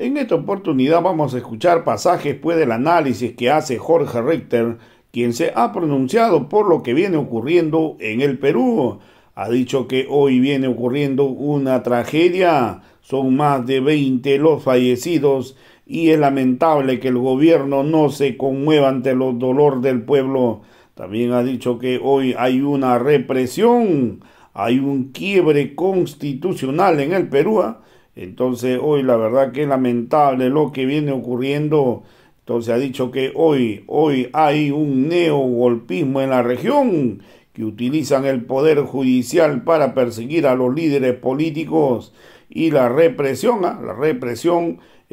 En esta oportunidad vamos a escuchar pasajes pues del análisis que hace Jorge Richter, quien se ha pronunciado por lo que viene ocurriendo en el Perú. Ha dicho que hoy viene ocurriendo una tragedia, son más de 20 los fallecidos y es lamentable que el gobierno no se conmueva ante el dolor del pueblo. También ha dicho que hoy hay una represión, hay un quiebre constitucional en el Perú. Entonces hoy la verdad que es lamentable lo que viene ocurriendo. Entonces ha dicho que hoy hay un neogolpismo en la región, que utilizan el poder judicial para perseguir a los líderes políticos y la represión,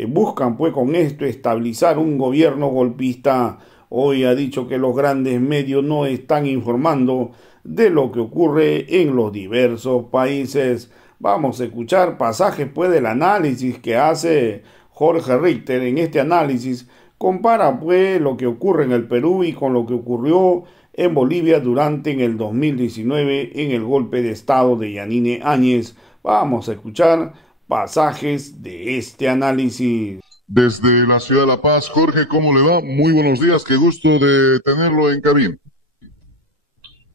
buscan pues con esto estabilizar un gobierno golpista. Hoy ha dicho que los grandes medios no están informando de lo que ocurre en los diversos países. Vamos a escuchar pasajes pues del análisis que hace Jorge Richter. En este análisis compara pues lo que ocurre en el Perú y con lo que ocurrió en Bolivia durante en el 2019 en el golpe de estado de Yanine Áñez. Vamos a escuchar pasajes de este análisis. Desde la ciudad de La Paz, Jorge, ¿cómo le va? Muy buenos días, qué gusto de tenerlo en cabina.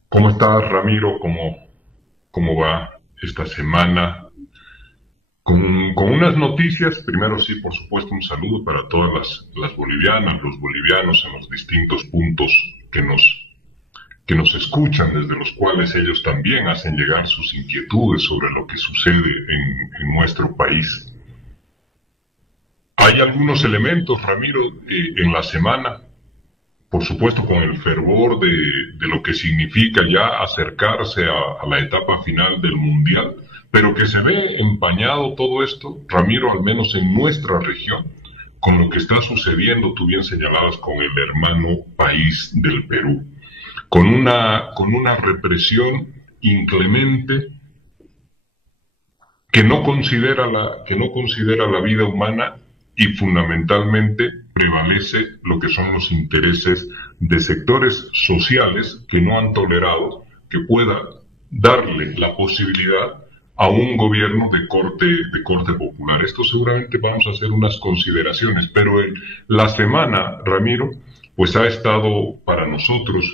¿Cómo estás, Ramiro? ¿Cómo va esta semana? Con unas noticias, primero sí, por supuesto, un saludo para todas las bolivianas, los bolivianos en los distintos puntos que nos escuchan, desde los cuales ellos también hacen llegar sus inquietudes sobre lo que sucede en nuestro país. Hay algunos elementos, Ramiro, en la semana, por supuesto con el fervor de lo que significa ya acercarse a la etapa final del Mundial, pero que se ve empañado todo esto, Ramiro, al menos en nuestra región, con lo que está sucediendo, tú bien señalabas, con el hermano país del Perú, con una represión inclemente que no considera la vida humana y fundamentalmente prevalece lo que son los intereses de sectores sociales que no han tolerado que pueda darle la posibilidad a un gobierno de corte popular. Esto seguramente vamos a hacer unas consideraciones, pero la semana, Ramiro, pues ha estado para nosotros,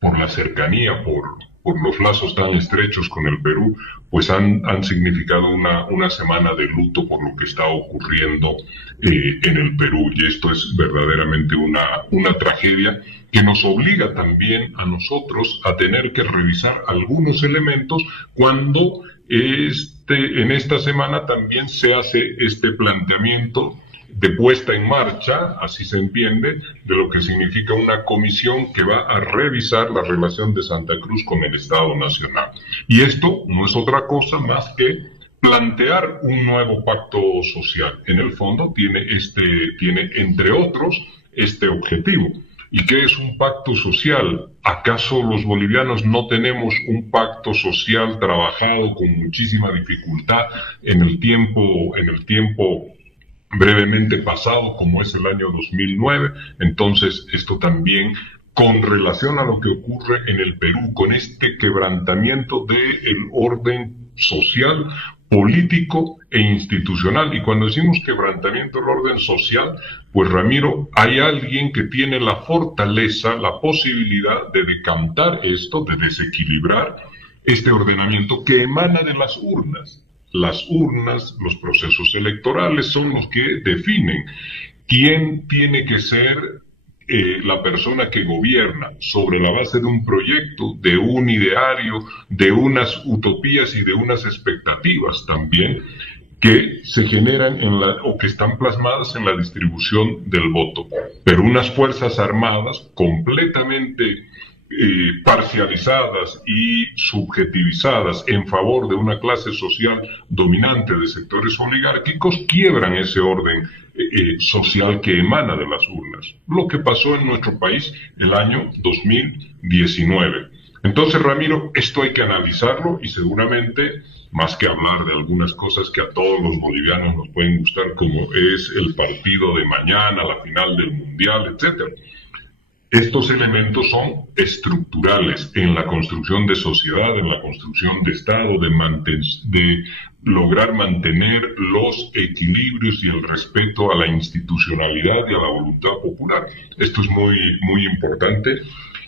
por la cercanía, por los lazos tan estrechos con el Perú, pues han significado una semana de luto por lo que está ocurriendo en el Perú, y esto es verdaderamente una tragedia que nos obliga también a nosotros a tener que revisar algunos elementos cuando en esta semana también se hace este planteamiento de puesta en marcha, así se entiende, de lo que significa una comisión que va a revisar la relación de Santa Cruz con el Estado Nacional. Y esto no es otra cosa más que plantear un nuevo pacto social. En el fondo tiene entre otros este objetivo. ¿Y qué es un pacto social? ¿Acaso los bolivianos no tenemos un pacto social trabajado con muchísima dificultad en el tiempo brevemente pasado, como es el año 2009? Entonces, esto también, con relación a lo que ocurre en el Perú, con este quebrantamiento del orden social, político e institucional. Y cuando decimos quebrantamiento del orden social, pues Ramiro, hay alguien que tiene la fortaleza, la posibilidad de decantar esto, de desequilibrar este ordenamiento que emana de las urnas. Las urnas, los procesos electorales son los que definen quién tiene que ser la persona que gobierna sobre la base de un proyecto, de un ideario, de unas utopías y de unas expectativas también que se generan o que están plasmadas en la distribución del voto. Pero unas fuerzas armadas completamente parcializadas y subjetivizadas en favor de una clase social dominante de sectores oligárquicos quiebran ese orden social que emana de las urnas. Lo que pasó en nuestro país el año 2019. Entonces, Ramiro, esto hay que analizarlo y seguramente, más que hablar de algunas cosas que a todos los bolivianos nos pueden gustar, como es el partido de mañana, la final del Mundial, etcétera. Estos elementos son estructurales en la construcción de sociedad, en la construcción de Estado, de lograr mantener los equilibrios y el respeto a la institucionalidad y a la voluntad popular. Esto es muy, muy importante.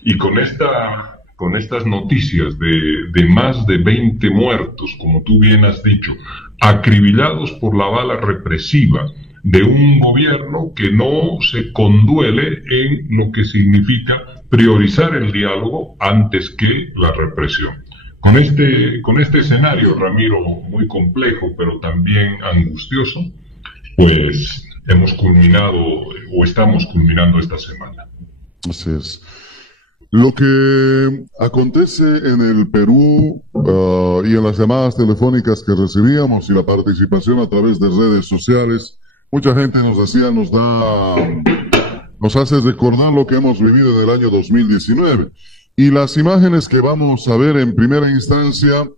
Y con estas noticias de más de 20 muertos, como tú bien has dicho, acribillados por la bala represiva de un gobierno que no se conduele en lo que significa priorizar el diálogo antes que la represión. Con este escenario, Ramiro, muy complejo, pero también angustioso, pues hemos culminado o estamos culminando esta semana. Así es. Lo que acontece en el Perú y en las llamadas telefónicas que recibíamos y la participación a través de redes sociales, mucha gente nos decía, nos hace recordar lo que hemos vivido en el año 2019. Y las imágenes que vamos a ver en primera instancia,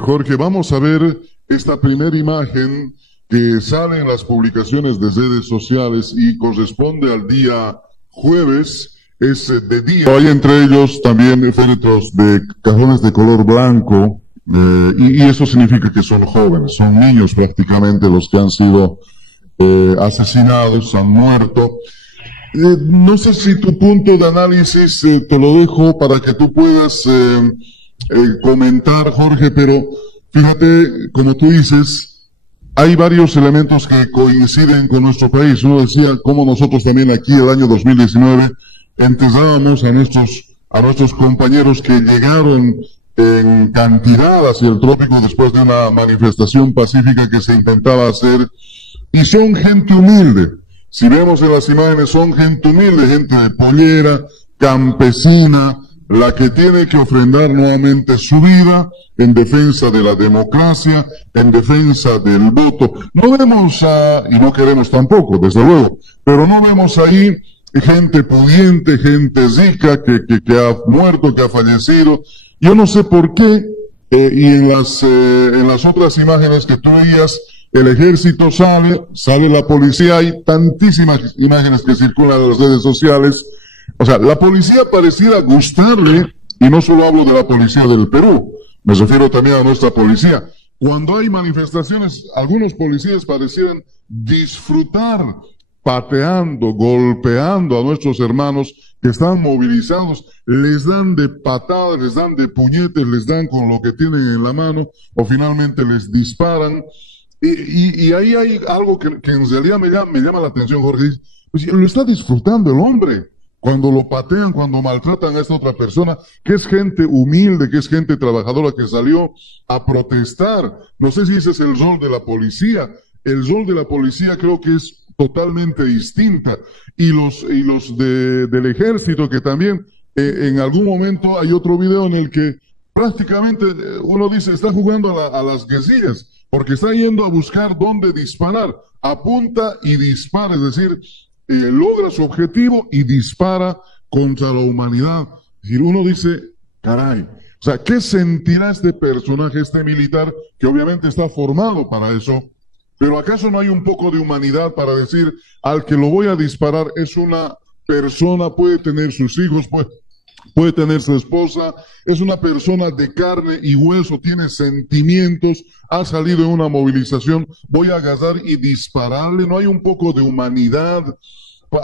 Jorge, vamos a ver esta primera imagen que sale en las publicaciones de redes sociales y corresponde al día jueves, es de día. Hay entre ellos también féretros de cajones de color blanco, y eso significa que son jóvenes, son niños prácticamente los que han sido asesinados, han muerto. No sé si tu punto de análisis te lo dejo para que tú puedas comentar, Jorge, pero fíjate, como tú dices, hay varios elementos que coinciden con nuestro país. Uno decía cómo nosotros también aquí el año 2019 enterrábamos a nuestros compañeros que llegaron en cantidad hacia el trópico después de una manifestación pacífica que se intentaba hacer, y son gente humilde. Si vemos en las imágenes, son gente humilde, gente de pollera, campesina, la que tiene que ofrendar nuevamente su vida en defensa de la democracia, en defensa del voto. No vemos y no queremos tampoco, desde luego, pero no vemos ahí gente pudiente, gente rica que ha muerto, que ha fallecido. Yo no sé por qué, y en las otras imágenes que tú veías, el ejército sale la policía, hay tantísimas imágenes que circulan en las redes sociales. O sea, la policía pareciera gustarle, y no solo hablo de la policía del Perú, me refiero también a nuestra policía. Cuando hay manifestaciones, algunos policías parecieran disfrutar pateando, golpeando a nuestros hermanos que están movilizados, les dan de patadas, les dan de puñetes, les dan con lo que tienen en la mano, o finalmente les disparan. Y ahí hay algo que en realidad me llama la atención, Jorge. Pues lo está disfrutando el hombre cuando lo patean, cuando maltratan a esta otra persona, que es gente humilde, que es gente trabajadora, que salió a protestar. No sé si ese es el rol de la policía. El rol de la policía creo que es totalmente distinta. Y los del ejército, que también en algún momento hay otro video en el que prácticamente uno dice, está jugando a las guerrillas, porque está yendo a buscar dónde disparar, apunta y dispara, es decir, logra su objetivo y dispara contra la humanidad. Es decir, uno dice, caray, o sea, ¿qué sentirá este personaje, este militar, que obviamente está formado para eso? Pero ¿acaso no hay un poco de humanidad para decir, al que lo voy a disparar es una persona, puede tener sus hijos, puede tener su esposa, es una persona de carne y hueso, tiene sentimientos, ha salido en una movilización, voy a agarrar y dispararle? ¿No hay un poco de humanidad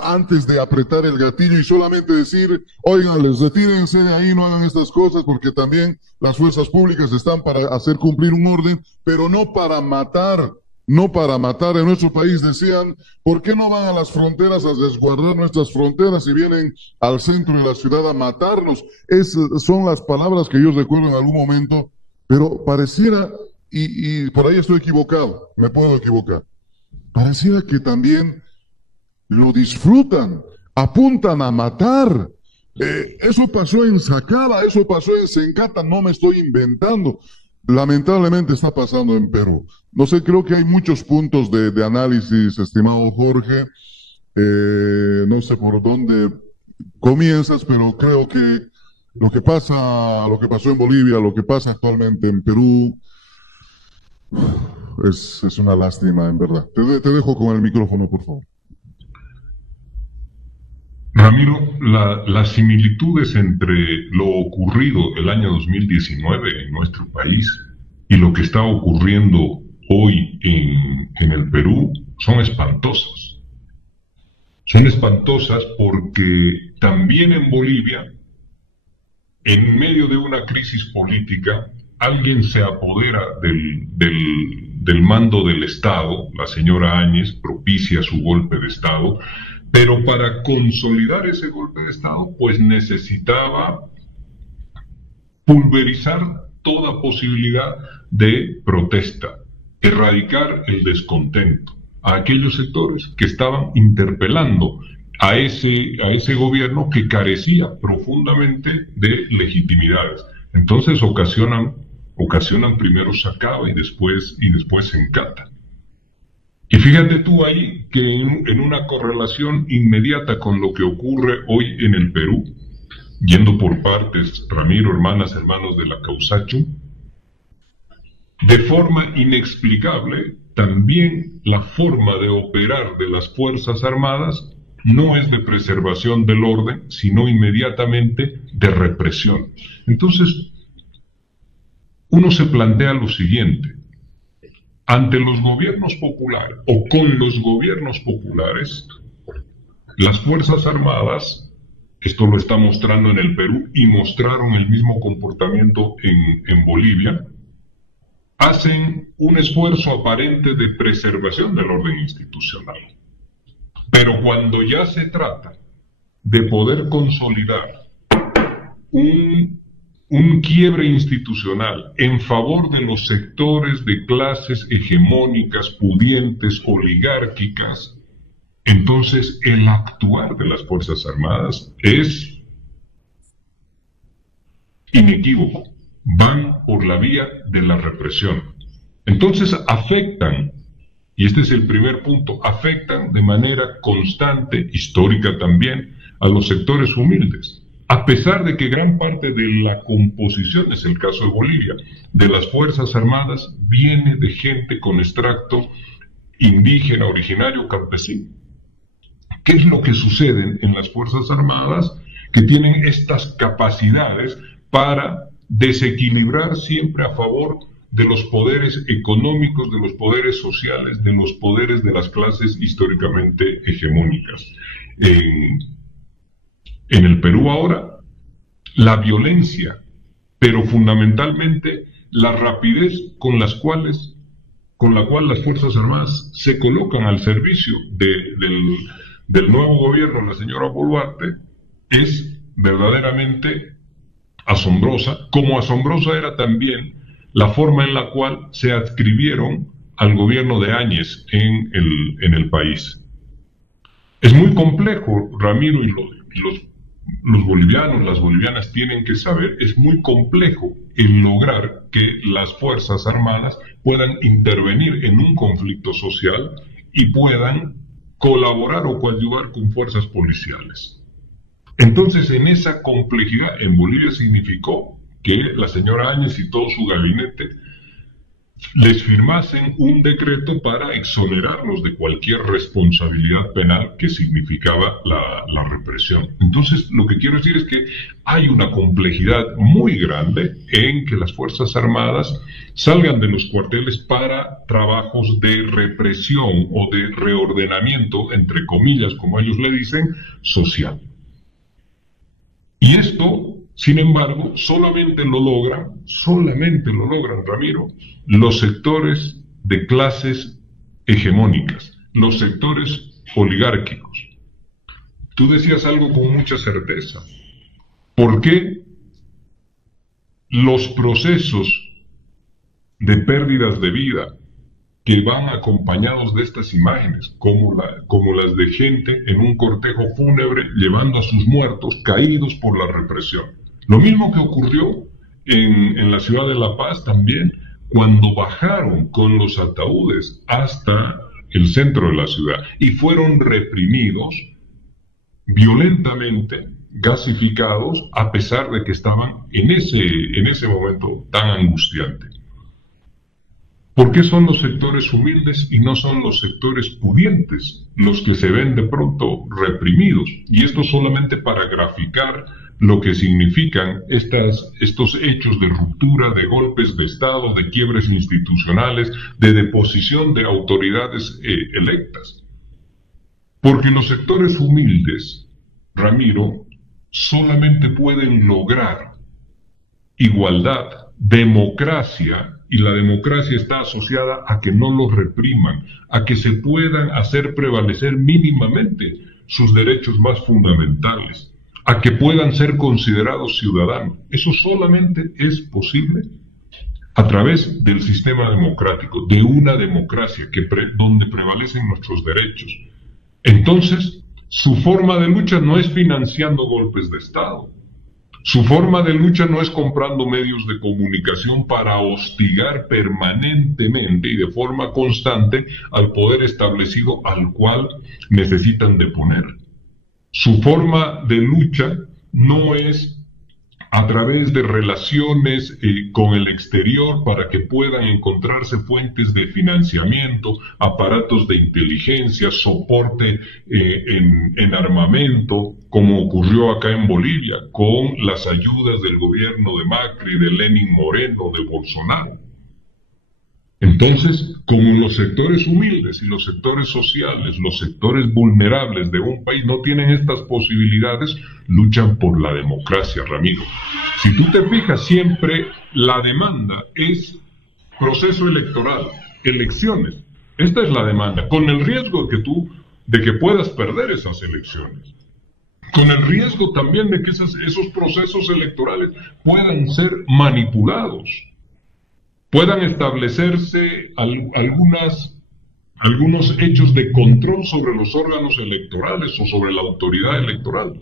antes de apretar el gatillo y solamente decir, oigan, les retírense de ahí, no hagan estas cosas, porque también las fuerzas públicas están para hacer cumplir un orden, pero no para matar? No para matar. En nuestro país decían, ¿por qué no van a las fronteras a resguardar nuestras fronteras y vienen al centro de la ciudad a matarnos? Son las palabras que yo recuerdo en algún momento, pero pareciera, y por ahí estoy equivocado, me puedo equivocar, pareciera que también lo disfrutan, apuntan a matar. Eso pasó en Sacaba, eso pasó en Sencata, no me estoy inventando. Lamentablemente está pasando en Perú. No sé, creo que hay muchos puntos de análisis, estimado Jorge. No sé por dónde comienzas, pero creo que lo que pasó en Bolivia, lo que pasa actualmente en Perú, es una lástima, en verdad. Te dejo con el micrófono, por favor. Ramiro, las similitudes entre lo ocurrido el año 2019 en nuestro país y lo que está ocurriendo hoy en el Perú son espantosas. Son espantosas porque también en Bolivia, en medio de una crisis política, alguien se apodera del mando del Estado, la señora Áñez propicia su golpe de Estado, pero para consolidar ese golpe de Estado, pues necesitaba pulverizar toda posibilidad de protesta, erradicar el descontento a aquellos sectores que estaban interpelando a ese gobierno que carecía profundamente de legitimidades. Entonces ocasionan primero sacaba y después se encata. Y fíjate tú ahí que en una correlación inmediata con lo que ocurre hoy en el Perú, yendo por partes, Ramiro, hermanos de la Causacho, de forma inexplicable, también la forma de operar de las Fuerzas Armadas no es de preservación del orden, sino inmediatamente de represión. Entonces, uno se plantea lo siguiente: ante los gobiernos populares o con los gobiernos populares, las Fuerzas Armadas, esto lo está mostrando en el Perú y mostraron el mismo comportamiento en Bolivia, hacen un esfuerzo aparente de preservación del orden institucional. Pero cuando ya se trata de poder consolidar un quiebre institucional en favor de los sectores de clases hegemónicas, pudientes, oligárquicas, entonces el actuar de las Fuerzas Armadas es inequívoco. Van por la vía de la represión. Entonces afectan, y este es el primer punto, afectan de manera constante, histórica también, a los sectores humildes. A pesar de que gran parte de la composición, es el caso de Bolivia, de las Fuerzas Armadas viene de gente con extracto indígena, originario, campesino. ¿Qué es lo que sucede en las Fuerzas Armadas? Que tienen estas capacidades para desequilibrar siempre a favor de los poderes económicos, de los poderes sociales, de los poderes de las clases históricamente hegemónicas. En el Perú ahora, la violencia, pero fundamentalmente la rapidez con la cual las Fuerzas Armadas se colocan al servicio del nuevo gobierno, la señora Boluarte, es verdaderamente asombrosa, como asombrosa era también la forma en la cual se adscribieron al gobierno de Áñez en el país. Es muy complejo, Ramiro, y los bolivianos, las bolivianas tienen que saber, es muy complejo el lograr que las Fuerzas Armadas puedan intervenir en un conflicto social y puedan colaborar o coadyuvar con fuerzas policiales. Entonces, en esa complejidad, en Bolivia significó que la señora Áñez y todo su gabinete les firmasen un decreto para exonerarlos de cualquier responsabilidad penal que significaba la represión. Entonces, lo que quiero decir es que hay una complejidad muy grande en que las Fuerzas Armadas salgan de los cuarteles para trabajos de represión o de reordenamiento, entre comillas, como ellos le dicen, social. Y esto, sin embargo, solamente lo logran, Ramiro, los sectores de clases hegemónicas, los sectores oligárquicos. Tú decías algo con mucha certeza. ¿Por qué los procesos de pérdidas de vida que van acompañados de estas imágenes, como las de gente en un cortejo fúnebre llevando a sus muertos caídos por la represión? Lo mismo que ocurrió en la ciudad de La Paz también, cuando bajaron con los ataúdes hasta el centro de la ciudad y fueron reprimidos violentamente, gasificados, a pesar de que estaban en ese momento tan angustiante. ¿Por qué son los sectores humildes y no son los sectores pudientes los que se ven de pronto reprimidos? Y esto solamente para graficar lo que significan estos hechos de ruptura, de golpes de Estado, de quiebres institucionales, de deposición de autoridades electas. Porque los sectores humildes, Ramiro, solamente pueden lograr igualdad, democracia, y la democracia está asociada a que no los repriman, a que se puedan hacer prevalecer mínimamente sus derechos más fundamentales, a que puedan ser considerados ciudadanos. Eso solamente es posible a través del sistema democrático, de una democracia donde prevalecen nuestros derechos. Entonces, su forma de lucha no es financiando golpes de Estado. Su forma de lucha no es comprando medios de comunicación para hostigar permanentemente y de forma constante al poder establecido al cual necesitan deponer. Su forma de lucha no es a través de relaciones con el exterior para que puedan encontrarse fuentes de financiamiento, aparatos de inteligencia, soporte en armamento, como ocurrió acá en Bolivia, con las ayudas del gobierno de Macri, de Lenín Moreno, de Bolsonaro. Entonces, como los sectores humildes y los sectores sociales, los sectores vulnerables de un país no tienen estas posibilidades, luchan por la democracia, Ramiro. Si tú te fijas, siempre la demanda es proceso electoral, elecciones. Esta es la demanda, con el riesgo de que puedas perder esas elecciones. Con el riesgo también de que esos procesos electorales puedan ser manipulados. Puedan establecerse algunos hechos de control sobre los órganos electorales o sobre la autoridad electoral.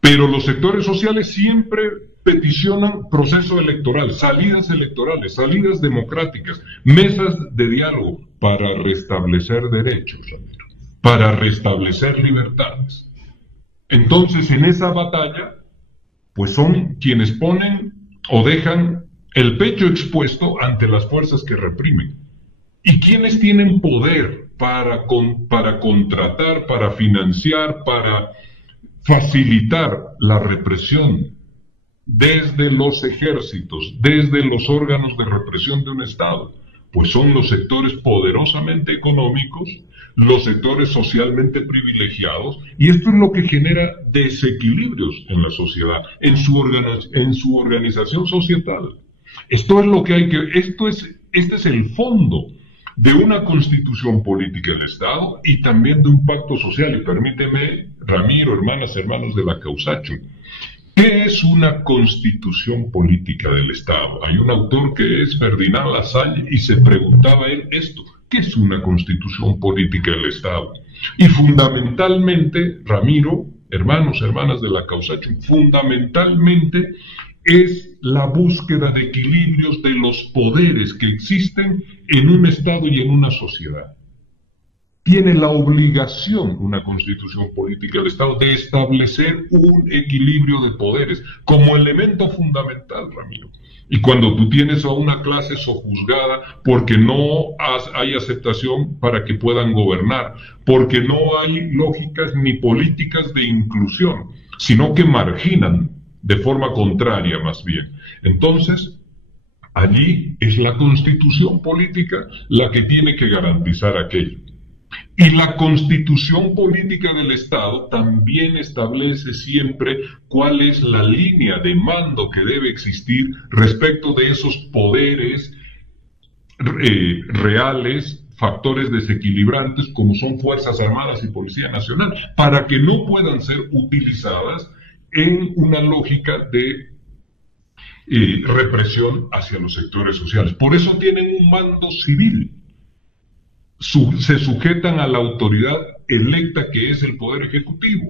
Pero los sectores sociales siempre peticionan proceso electoral, salidas democráticas, mesas de diálogo para restablecer derechos, para restablecer libertades. Entonces, en esa batalla, pues son quienes ponen o dejan el pecho expuesto ante las fuerzas que reprimen. ¿Y quiénes tienen poder para contratar, para financiar, para facilitar la represión? Desde los ejércitos, desde los órganos de represión de un Estado, pues son los sectores poderosamente económicos, los sectores socialmente privilegiados, y esto es lo que genera desequilibrios en la sociedad, en su organización societal. Esto es lo que este es el fondo de una constitución política del Estado y también de un pacto social. Y permíteme, Ramiro, hermanos de la Causacho, ¿qué es una constitución política del Estado? Hay un autor que es Ferdinand Lassalle y se preguntaba él esto: ¿qué es una constitución política del Estado? Y fundamentalmente, Ramiro, hermanos de la Causacho, fundamentalmente es la búsqueda de equilibrios de los poderes que existen en un Estado y en una sociedad. Tiene la obligación una constitución política del Estado de establecer un equilibrio de poderes como elemento fundamental, Ramiro. Y cuando tú tienes a una clase sojuzgada porque no hay aceptación para que puedan gobernar, porque no hay lógicas ni políticas de inclusión, sino que marginan de forma contraria más bien. Entonces, allí es la constitución política la que tiene que garantizar aquello. Y la constitución política del Estado también establece siempre cuál es la línea de mando que debe existir respecto de esos poderes reales, factores desequilibrantes como son Fuerzas Armadas y Policía Nacional, para que no puedan ser utilizadas en una lógica de represión hacia los sectores sociales. Por eso tienen un mando civil. Se sujetan a la autoridad electa que es el Poder Ejecutivo.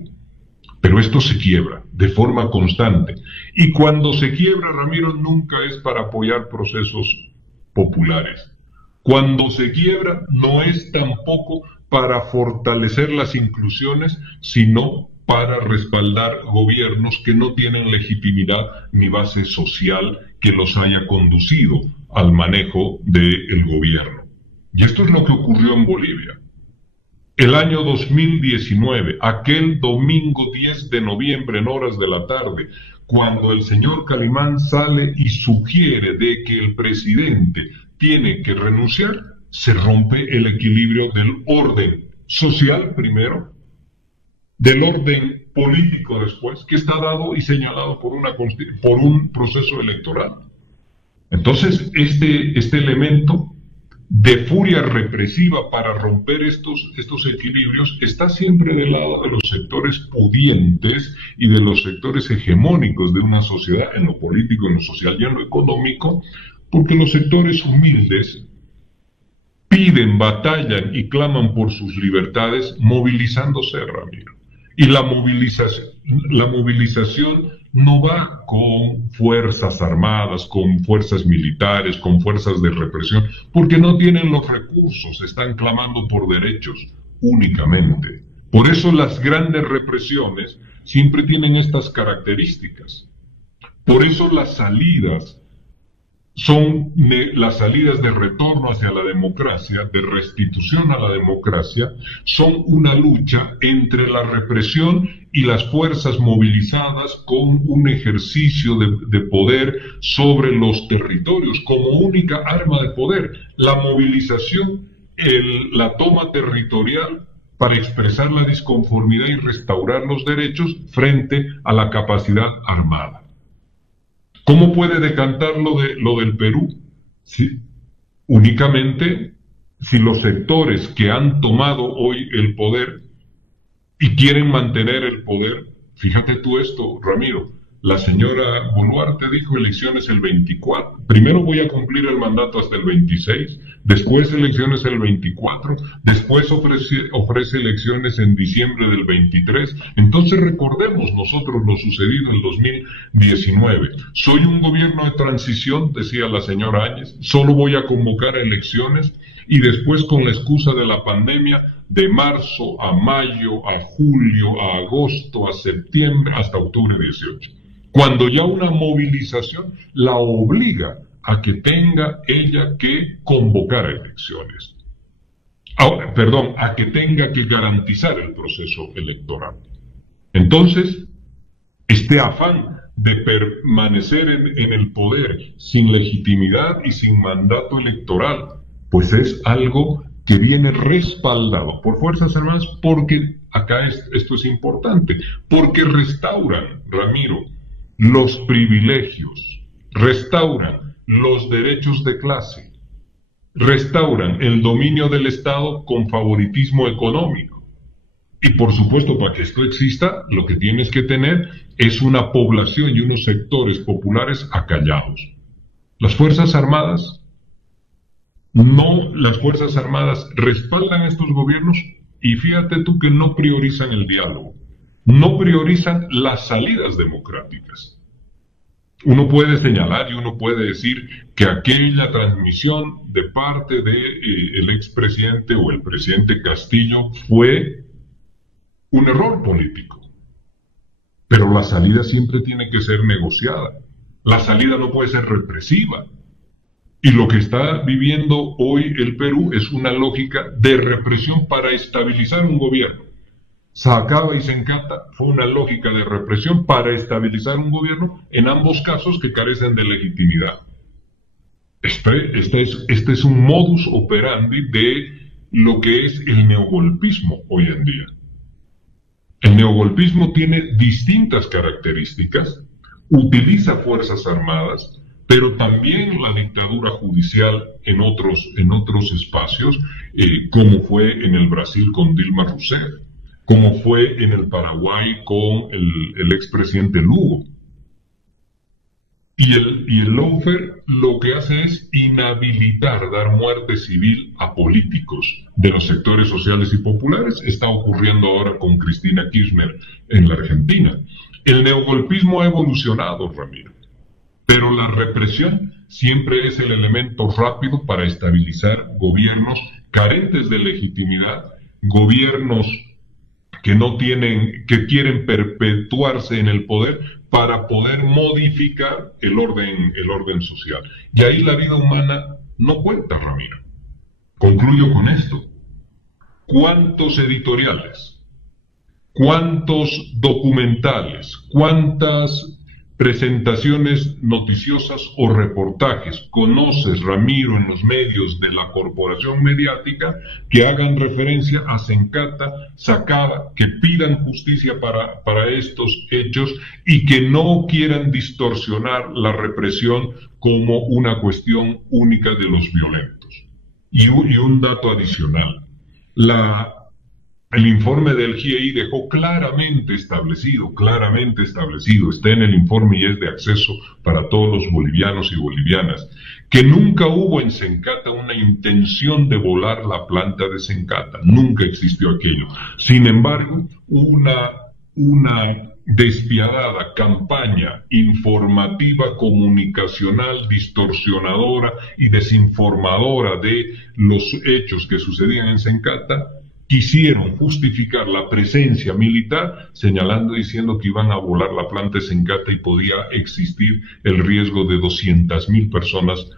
Pero esto se quiebra de forma constante. Y cuando se quiebra, Ramiro, nunca es para apoyar procesos populares. Cuando se quiebra, no es tampoco para fortalecer las inclusiones, sino para respaldar gobiernos que no tienen legitimidad ni base social que los haya conducido al manejo del gobierno. Y esto es lo que ocurrió en Bolivia. El año 2019, aquel domingo 10 de noviembre en horas de la tarde, cuando el señor Calimán sale y sugiere de que el presidente tiene que renunciar, se rompe el equilibrio del orden social primero, del orden político después, que está dado y señalado por un proceso electoral. Entonces, este elemento de furia represiva para romper estos equilibrios está siempre del lado de los sectores pudientes y de los sectores hegemónicos de una sociedad, en lo político, en lo social y en lo económico, porque los sectores humildes piden, batallan y claman por sus libertades movilizándose, Ramiro. Y la movilización no va con fuerzas armadas, con fuerzas militares, con fuerzas de represión, porque no tienen los recursos, están clamando por derechos únicamente. Por eso las grandes represiones siempre tienen estas características. Por eso las salidas son las salidas de retorno hacia la democracia, de restitución a la democracia, son una lucha entre la represión y las fuerzas movilizadas con un ejercicio de poder sobre los territorios como única arma de poder. La movilización, la toma territorial para expresar la disconformidad y restaurar los derechos frente a la capacidad armada. ¿Cómo puede decantar lo del Perú? Sí, únicamente si los sectores que han tomado hoy el poder y quieren mantener el poder, fíjate tú esto, Ramiro, la señora Boluarte dijo elecciones el 24, primero voy a cumplir el mandato hasta el 26, después elecciones el 24, después ofrece elecciones en diciembre del 23, entonces recordemos nosotros lo sucedido en 2019, soy un gobierno de transición, decía la señora Áñez, solo voy a convocar elecciones y después con la excusa de la pandemia, de marzo a mayo, a julio, a agosto, a septiembre, hasta octubre 18. Cuando ya una movilización la obliga a que tenga ella que convocar elecciones. A que tenga que garantizar el proceso electoral. Entonces, este afán de permanecer en el poder sin legitimidad y sin mandato electoral, pues es algo que viene respaldado por Fuerzas Armadas porque, acá esto es importante, porque restauran, Ramiro, los privilegios, restauran los derechos de clase, restauran el dominio del Estado con favoritismo económico. Y por supuesto, para que esto exista, lo que tienes que tener es una población y unos sectores populares acallados. Las Fuerzas Armadas respaldan a estos gobiernos y fíjate tú que no priorizan el diálogo. No priorizan las salidas democráticas. Uno puede señalar y uno puede decir que aquella transmisión de parte del expresidente o el presidente Castillo fue un error político. Pero la salida siempre tiene que ser negociada. La salida no puede ser represiva. Y lo que está viviendo hoy el Perú es una lógica de represión para estabilizar un gobierno. Sacaba y Sencata fue una lógica de represión para estabilizar un gobierno, en ambos casos que carecen de legitimidad. Este es un modus operandi de lo que es el neogolpismo hoy en día. El neogolpismo tiene distintas características, utiliza fuerzas armadas, pero también la dictadura judicial en otros espacios, como fue en el Brasil con Dilma Rousseff, como fue en el Paraguay con el expresidente Lugo. Y el lawfare lo que hace es inhabilitar, dar muerte civil a políticos de los sectores sociales y populares. Está ocurriendo ahora con Cristina Kirchner en la Argentina. El neogolpismo ha evolucionado, Ramiro, pero la represión siempre es el elemento rápido para estabilizar gobiernos carentes de legitimidad, gobiernos que quieren perpetuarse en el poder para poder modificar el orden social. Y ahí la vida humana no cuenta, Ramiro. Concluyo con esto. ¿Cuántos editoriales? ¿Cuántos documentales? ¿Cuántas presentaciones noticiosas o reportajes conoces, Ramiro, en los medios de la corporación mediática que hagan referencia a Sencata, Sacaba, que pidan justicia para estos hechos y que no quieran distorsionar la represión como una cuestión única de los violentos? Y un dato adicional. El informe del GIEI dejó claramente establecido, está en el informe y es de acceso para todos los bolivianos y bolivianas, que nunca hubo en Sencata una intención de volar la planta de Sencata, nunca existió aquello. Sin embargo, una despiadada campaña informativa, comunicacional, distorsionadora y desinformadora de los hechos que sucedían en Sencata, quisieron justificar la presencia militar señalando, diciendo que iban a volar la planta de Sencata y podía existir el riesgo de 200.000 personas